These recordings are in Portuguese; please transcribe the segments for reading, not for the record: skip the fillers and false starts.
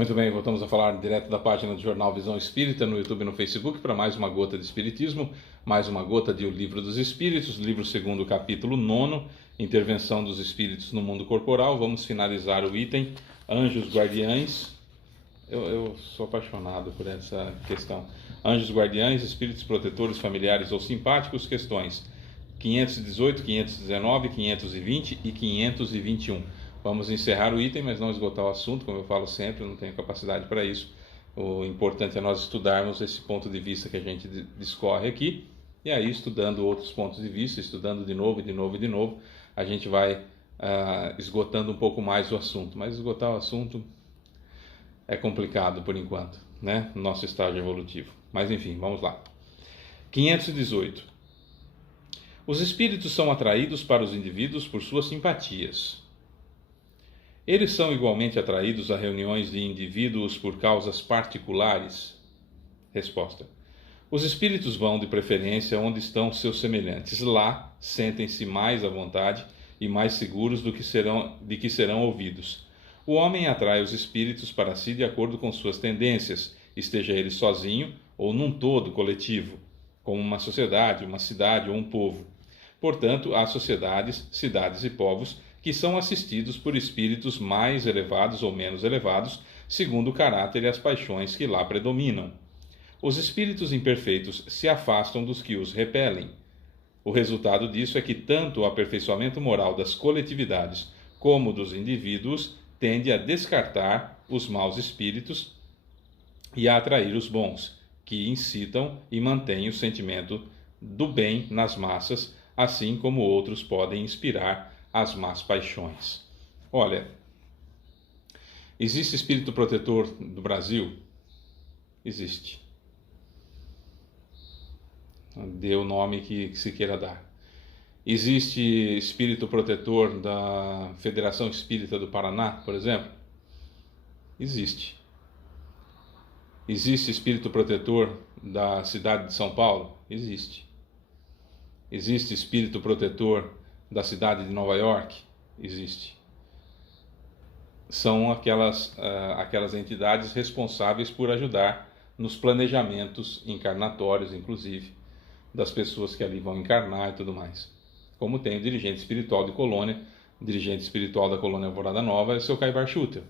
Muito bem, voltamos a falar direto da página do Jornal Visão Espírita no YouTube e no Facebook para mais uma gota de Espiritismo, mais uma gota de O Livro dos Espíritos, livro segundo, capítulo 9, Intervenção dos Espíritos no Mundo Corporal. Vamos finalizar o item Anjos Guardiães. Eu sou apaixonado por essa questão. Anjos Guardiães, Espíritos Protetores Familiares ou Simpáticos, questões 518, 519, 520 e 521. Vamos encerrar o item, mas não esgotar o assunto, como eu falo sempre, eu não tenho capacidade para isso. O importante é nós estudarmos esse ponto de vista que a gente discorre aqui, e aí estudando outros pontos de vista, estudando de novo, a gente vai esgotando um pouco mais o assunto. Mas esgotar o assunto é complicado por enquanto, né? No nosso estágio evolutivo. Mas enfim, vamos lá. 518. Os espíritos são atraídos para os indivíduos por suas simpatias. Eles são igualmente atraídos a reuniões de indivíduos por causas particulares? Resposta. Os espíritos vão de preferência onde estão seus semelhantes. Lá sentem-se mais à vontade e mais seguros de que serão ouvidos. O homem atrai os espíritos para si de acordo com suas tendências, esteja ele sozinho ou num todo coletivo, como uma sociedade, uma cidade ou um povo. Portanto, há sociedades, cidades e povos que são assistidos por espíritos mais elevados ou menos elevados, segundo o caráter e as paixões que lá predominam. Os espíritos imperfeitos se afastam dos que os repelem. O resultado disso é que tanto o aperfeiçoamento moral das coletividades como dos indivíduos tende a descartar os maus espíritos e a atrair os bons, que incitam e mantêm o sentimento do bem nas massas, assim como outros podem inspirar as más paixões. Olha, existe espírito protetor do Brasil? Existe. Dê o nome que se queira dar. Existe espírito protetor da Federação Espírita do Paraná, por exemplo? Existe. Existe espírito protetor da cidade de São Paulo? Existe. Existe espírito protetor da cidade de Nova York? Existe. São aquelas entidades responsáveis por ajudar nos planejamentos encarnatórios, inclusive, das pessoas que ali vão encarnar e tudo mais. Como tem o dirigente espiritual de Colônia, o dirigente espiritual da Colônia Alvorada Nova é o seu Caibar Schutter.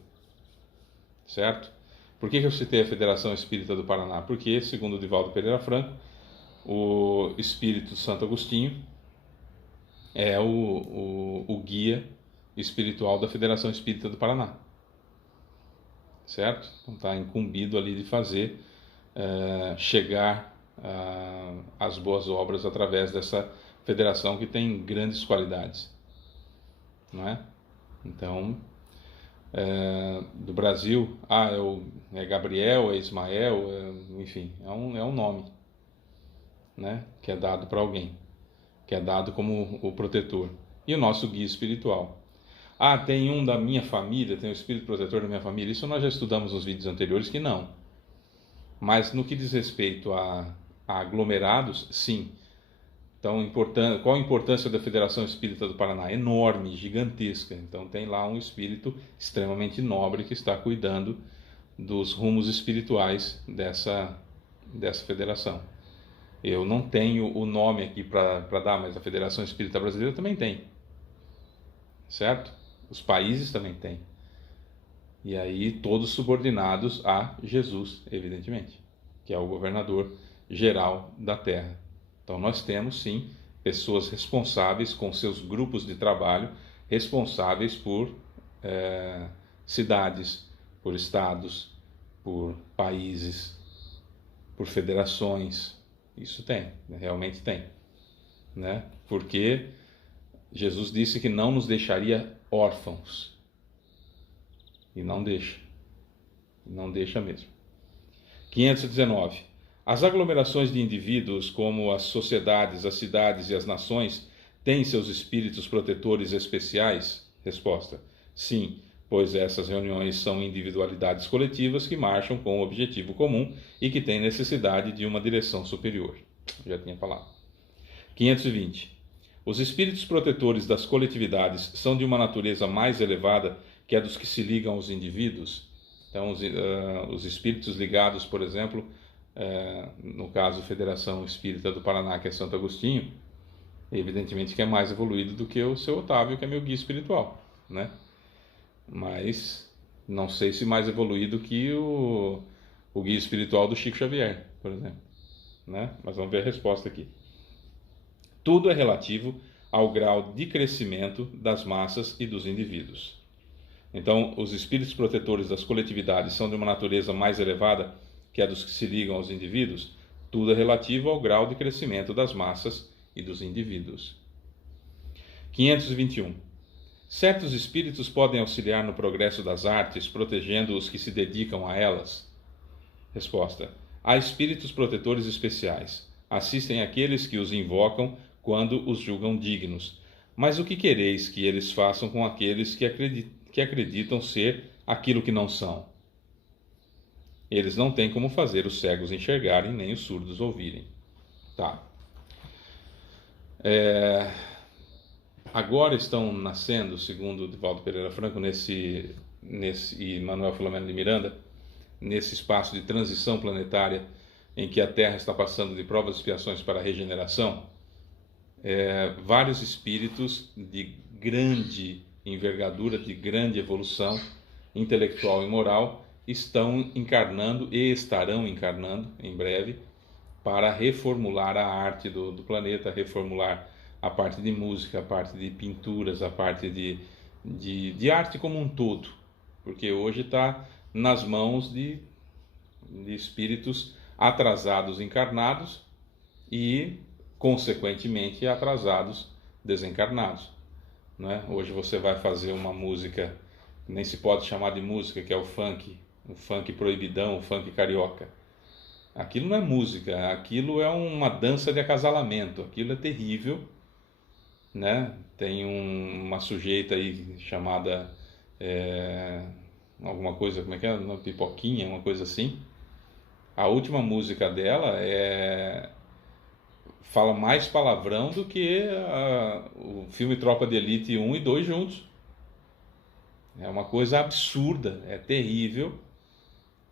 Certo? Por que eu citei a Federação Espírita do Paraná? Porque, segundo o Divaldo Pereira Franco, o espírito Santo Agostinho é o guia espiritual da Federação Espírita do Paraná. Certo? Então está incumbido ali de fazer chegar as boas obras através dessa federação que tem grandes qualidades. Não é? Então, do Brasil, é Gabriel, é Ismael, enfim, é um nome, né, que é dado para alguém, que é dado como o protetor. E o nosso guia espiritual. Tem um da minha família, tem o espírito protetor da minha família. Isso nós já estudamos nos vídeos anteriores que não. Mas no que diz respeito a aglomerados, sim. Então, qual a importância da Federação Espírita do Paraná? Enorme, gigantesca. Então tem lá um espírito extremamente nobre que está cuidando dos rumos espirituais dessa federação. Eu não tenho o nome aqui para dar, mas a Federação Espírita Brasileira também tem. Certo? Os países também têm. E aí todos subordinados a Jesus, evidentemente, que é o governador geral da Terra. Então nós temos sim pessoas responsáveis com seus grupos de trabalho, responsáveis por cidades, por estados, por países, por federações. Isso tem, realmente tem, né? Porque Jesus disse que não nos deixaria órfãos. E não deixa. Não deixa mesmo. 519. As aglomerações de indivíduos, como as sociedades, as cidades e as nações, têm seus espíritos protetores especiais? Resposta. Sim, pois essas reuniões são individualidades coletivas que marcham com um objetivo comum e que têm necessidade de uma direção superior. Já tinha falado. 520. Os espíritos protetores das coletividades são de uma natureza mais elevada que a dos que se ligam aos indivíduos? Então, os espíritos ligados, por exemplo, no caso Federação Espírita do Paraná, que é Santo Agostinho, evidentemente que é mais evoluído do que o seu Otávio, que é meu guia espiritual, né? Mas não sei se mais evoluído que o guia espiritual do Chico Xavier, por exemplo, né? Mas vamos ver a resposta aqui. Tudo é relativo ao grau de crescimento das massas e dos indivíduos. Então, os espíritos protetores das coletividades são de uma natureza mais elevada que a dos que se ligam aos indivíduos? Tudo é relativo ao grau de crescimento das massas e dos indivíduos. 521. Certos espíritos podem auxiliar no progresso das artes, protegendo os que se dedicam a elas? Resposta. Há espíritos protetores especiais. Assistem aqueles que os invocam quando os julgam dignos. Mas o que quereis que eles façam com aqueles que acreditam ser aquilo que não são? Eles não têm como fazer os cegos enxergarem, nem os surdos ouvirem. Tá. Agora estão nascendo, segundo Divaldo Pereira Franco, e Manuel Filomeno de Miranda, nesse espaço de transição planetária em que a Terra está passando de provas e expiações para a regeneração, vários espíritos de grande envergadura, de grande evolução intelectual e moral estão encarnando e estarão encarnando em breve para reformular a arte do planeta, reformular a parte de música, a parte de pinturas, a parte de arte como um todo, porque hoje está nas mãos de espíritos atrasados encarnados e, consequentemente, atrasados desencarnados, né? Hoje você vai fazer uma música, nem se pode chamar de música, que é o funk proibidão, o funk carioca. Aquilo não é música, aquilo é uma dança de acasalamento, aquilo é terrível, né? Tem uma sujeita aí chamada alguma coisa, como é que é? Uma Pipoquinha, uma coisa assim. A última música dela fala mais palavrão do que o filme Tropa de Elite 1 e 2 juntos. É uma coisa absurda, é terrível.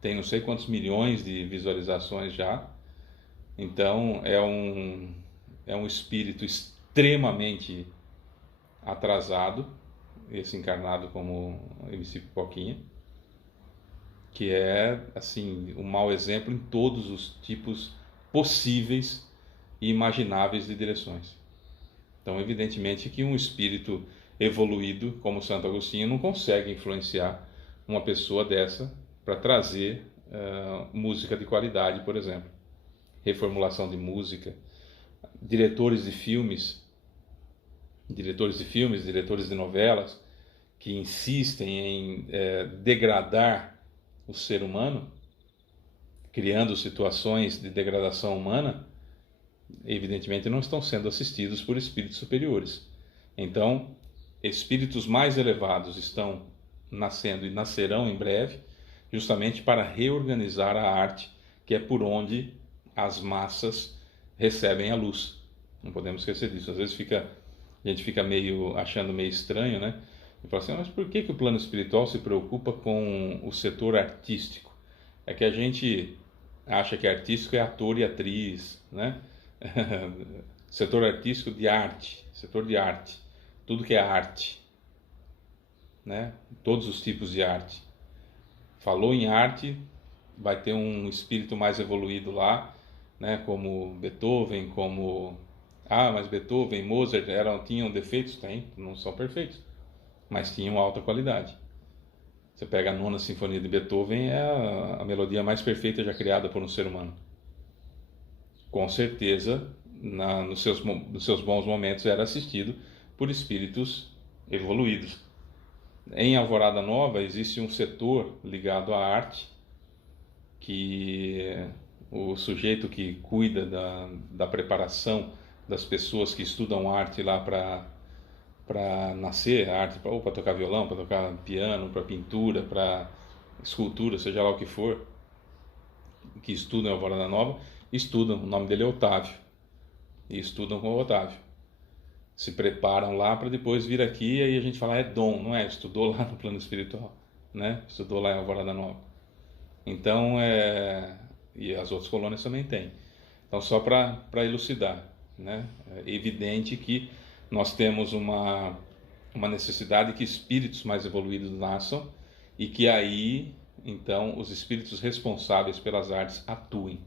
Tem não sei quantos milhões de visualizações já. Então é um espírito extremamente atrasado, esse encarnado como MC Pipoquinha, que é assim um mau exemplo em todos os tipos possíveis e imagináveis de direções. Então, evidentemente que um espírito evoluído como Santo Agostinho não consegue influenciar uma pessoa dessa para trazer música de qualidade, por exemplo, reformulação de música, diretores de filmes, diretores de novelas que insistem em degradar o ser humano, criando situações de degradação humana, evidentemente não estão sendo assistidos por espíritos superiores. Então, espíritos mais elevados estão nascendo e nascerão em breve, justamente para reorganizar a arte, que é por onde as massas recebem a luz. Não podemos esquecer disso. Às vezes a gente fica achando meio estranho, né? E fala assim, mas por que o plano espiritual se preocupa com o setor artístico? É que a gente acha que artístico é ator e atriz, né? Setor artístico de arte, setor de arte, tudo que é arte, né? Todos os tipos de arte. Falou em arte, vai ter um espírito mais evoluído lá, né? Como Beethoven, mas Beethoven, Mozart tinham defeitos? Tem, não são perfeitos, mas tinham alta qualidade. Você pega a Nona Sinfonia de Beethoven, é a melodia mais perfeita já criada por um ser humano. Com certeza, nos seus bons momentos, era assistido por espíritos evoluídos. Em Alvorada Nova existe um setor ligado à arte, que o sujeito que cuida da preparação das pessoas que estudam arte lá para nascer, arte, ou para tocar violão, para tocar piano, para pintura, para escultura, seja lá o que for, que estudam em Alvorada Nova, estudam, o nome dele é Otávio, e estudam com o Otávio. Se preparam lá para depois vir aqui, e aí a gente fala, é dom, não é? Estudou lá no plano espiritual, né? Estudou lá em Alvorada Nova. Então, e as outras colônias também têm. Então, só para elucidar, né? É evidente que nós temos uma necessidade que espíritos mais evoluídos nasçam e que aí, então, os espíritos responsáveis pelas artes atuem.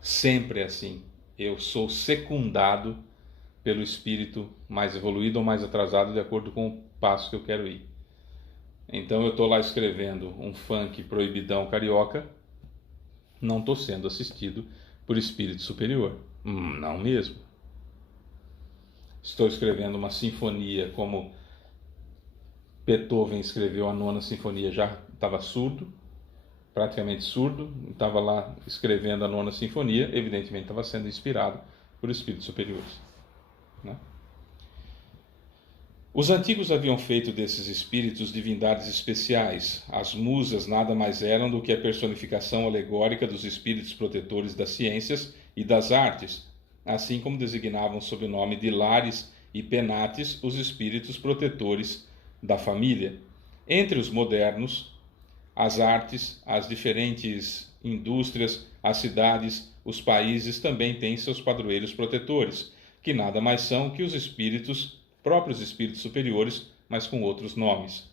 Sempre é assim. Eu sou secundado pelo espírito mais evoluído ou mais atrasado de acordo com o passo que eu quero ir. Então eu estou lá escrevendo um funk proibidão carioca, não estou sendo assistido por espírito superior. Não mesmo. Estou escrevendo uma sinfonia como Beethoven escreveu a nona sinfonia, já estava surdo, praticamente surdo, estava lá escrevendo a nona sinfonia, evidentemente estava sendo inspirado por espíritos superiores, né? Os antigos haviam feito desses espíritos divindades especiais. As musas nada mais eram do que a personificação alegórica dos espíritos protetores das ciências e das artes, assim como designavam sob o nome de Lares e Penates os espíritos protetores da família. Entre os modernos, as artes, as diferentes indústrias, as cidades, os países também têm seus padroeiros protetores, que nada mais são que os espíritos, próprios espíritos superiores, mas com outros nomes.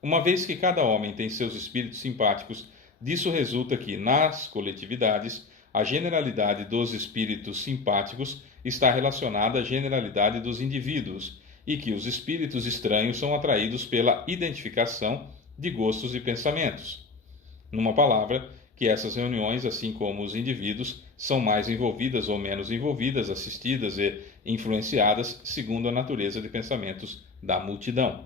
Uma vez que cada homem tem seus espíritos simpáticos, disso resulta que, nas coletividades, a generalidade dos espíritos simpáticos está relacionada à generalidade dos indivíduos, e que os espíritos estranhos são atraídos pela identificação de gostos e pensamentos. Numa palavra, que essas reuniões, assim como os indivíduos, são mais envolvidas ou menos envolvidas, assistidas e influenciadas segundo a natureza de pensamentos da multidão.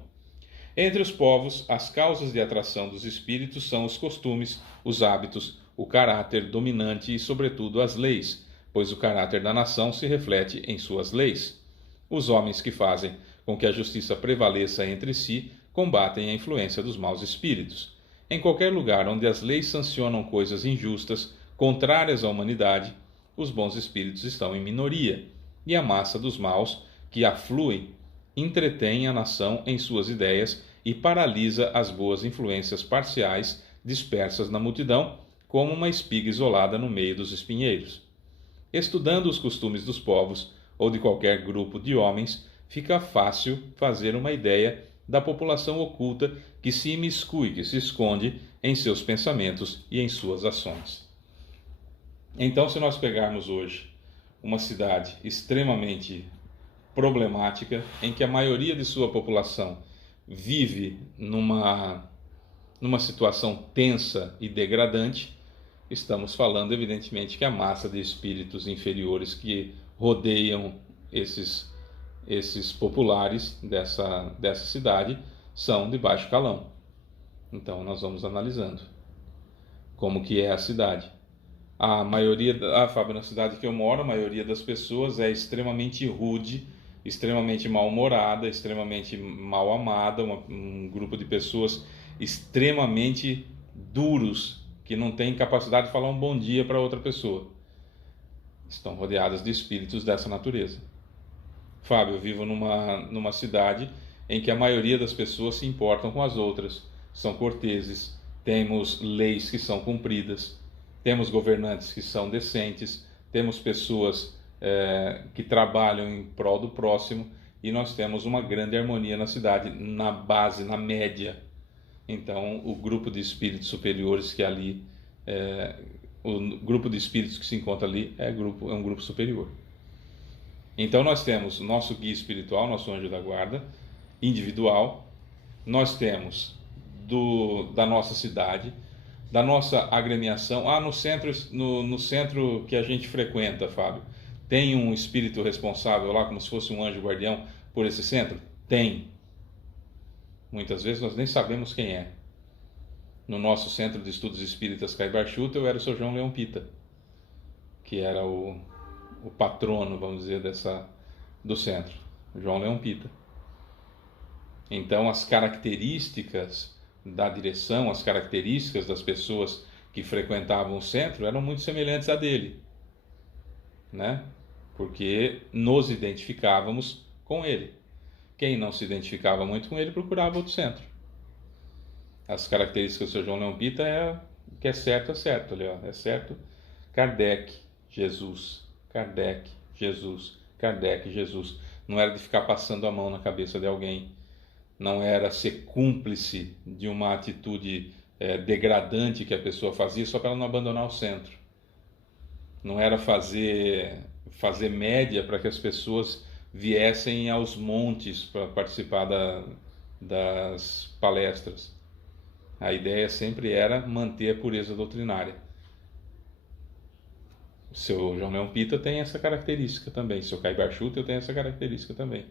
Entre os povos, as causas de atração dos espíritos são os costumes, os hábitos, o caráter dominante e, sobretudo, as leis, pois o caráter da nação se reflete em suas leis. Os homens que fazem com que a justiça prevaleça entre si combatem a influência dos maus espíritos. Em qualquer lugar onde as leis sancionam coisas injustas, contrárias à humanidade, os bons espíritos estão em minoria, e a massa dos maus, que afluem, entretém a nação em suas ideias e paralisa as boas influências parciais dispersas na multidão, como uma espiga isolada no meio dos espinheiros. Estudando os costumes dos povos, ou de qualquer grupo de homens, fica fácil fazer uma ideia da população oculta que se imiscui, que se esconde em seus pensamentos e em suas ações. Então, se nós pegarmos hoje uma cidade extremamente problemática, em que a maioria de sua população vive numa situação tensa e degradante, estamos falando, evidentemente, que a massa de espíritos inferiores que rodeiam esses populares dessa cidade são de baixo calão. Então nós vamos analisando como que é a cidade. A maioria, Fábio, na cidade que eu moro, a maioria das pessoas é extremamente rude, extremamente mal-humorada, extremamente mal amada, um grupo de pessoas extremamente duros, que não têm capacidade de falar um bom dia para outra pessoa. Estão rodeadas de espíritos dessa natureza. Fábio, eu vivo numa cidade em que a maioria das pessoas se importam com as outras, são corteses, temos leis que são cumpridas, temos governantes que são decentes, temos pessoas que trabalham em prol do próximo, e nós temos uma grande harmonia na cidade, na base, na média. Então, o grupo de espíritos superiores que ali, o grupo de espíritos que se encontra ali é um grupo superior. Então nós temos nosso guia espiritual, nosso anjo da guarda, individual. Nós temos da nossa cidade, da nossa agremiação. No centro que a gente frequenta, Fábio, tem um espírito responsável lá, como se fosse um anjo guardião por esse centro? Tem. Muitas vezes nós nem sabemos quem é. No nosso Centro de Estudos Espíritas Caibar Schutel, eu era o Sr. João Leão Pita, que era o patrono, vamos dizer, do centro, João Leão Pita. Então, as características da direção, as características das pessoas que frequentavam o centro eram muito semelhantes à dele, né? Porque nos identificávamos com ele. Quem não se identificava muito com ele procurava outro centro. as características do seu João Leão Pita é que é certo, ali, ó, é certo. Kardec, Jesus, Kardec, Jesus, Kardec, Jesus. Não era de ficar passando a mão na cabeça de alguém, não era ser cúmplice de uma atitude degradante que a pessoa fazia só para ela não abandonar o centro. Não era fazer média para que as pessoas viessem aos montes para participar das palestras. A ideia sempre era manter a pureza doutrinária. O seu João Leão Pita tem essa característica também. O seu Caibar Schutel tem essa característica também.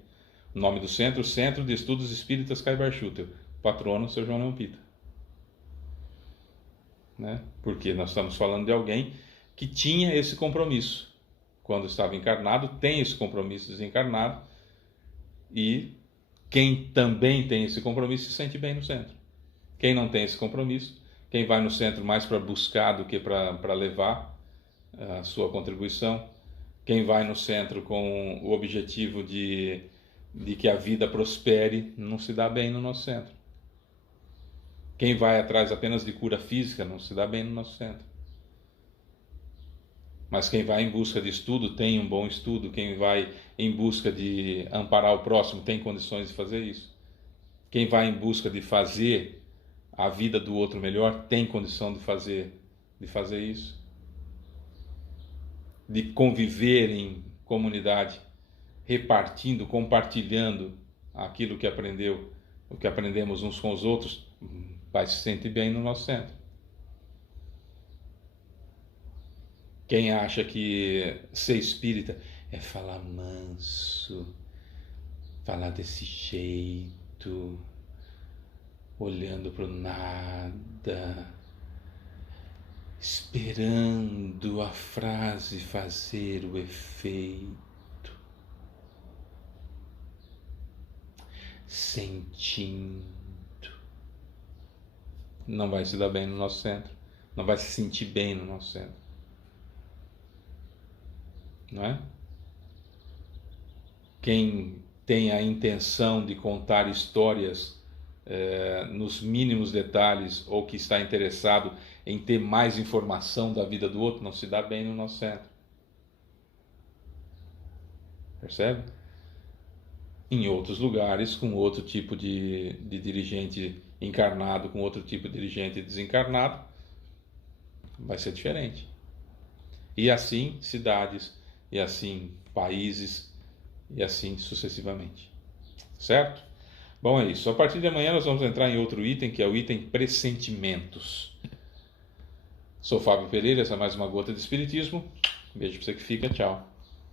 O nome do centro, Centro de Estudos Espíritas Caibar Schutel. Patrono, seu João Leão Pita. Né? Porque nós estamos falando de alguém que tinha esse compromisso quando estava encarnado, tem esse compromisso desencarnado, e quem também tem esse compromisso se sente bem no centro. Quem não tem esse compromisso, quem vai no centro mais para buscar do que para levar a sua contribuição, quem vai no centro com o objetivo de que a vida prospere, não se dá bem no nosso centro. Quem vai atrás apenas de cura física não se dá bem no nosso centro. Mas quem vai em busca de estudo tem um bom estudo. Quem vai em busca de amparar o próximo tem condições de fazer isso. Quem vai em busca de fazer a vida do outro melhor tem condição de fazer isso. De conviver em comunidade, repartindo, compartilhando aquilo que aprendeu, o que aprendemos uns com os outros, vai se sentir bem no nosso centro. Quem acha que ser espírita é falar manso, falar desse jeito, olhando para o nada, esperando a frase fazer o efeito, sentindo, não vai se dar bem no nosso centro, não vai se sentir bem no nosso centro. Não é? Quem tem a intenção de contar histórias nos mínimos detalhes, ou que está interessado em ter mais informação da vida do outro, não se dá bem no nosso centro. Percebe? Em outros lugares, com outro tipo de dirigente encarnado, com outro tipo de dirigente desencarnado, vai ser diferente. E assim cidades, e assim países, e assim sucessivamente. Certo? Bom, é isso. A partir de amanhã nós vamos entrar em outro item, que é o item pressentimentos. Sou Fábio Pereira, essa é mais uma gota de Espiritismo. Beijo para você que fica, tchau.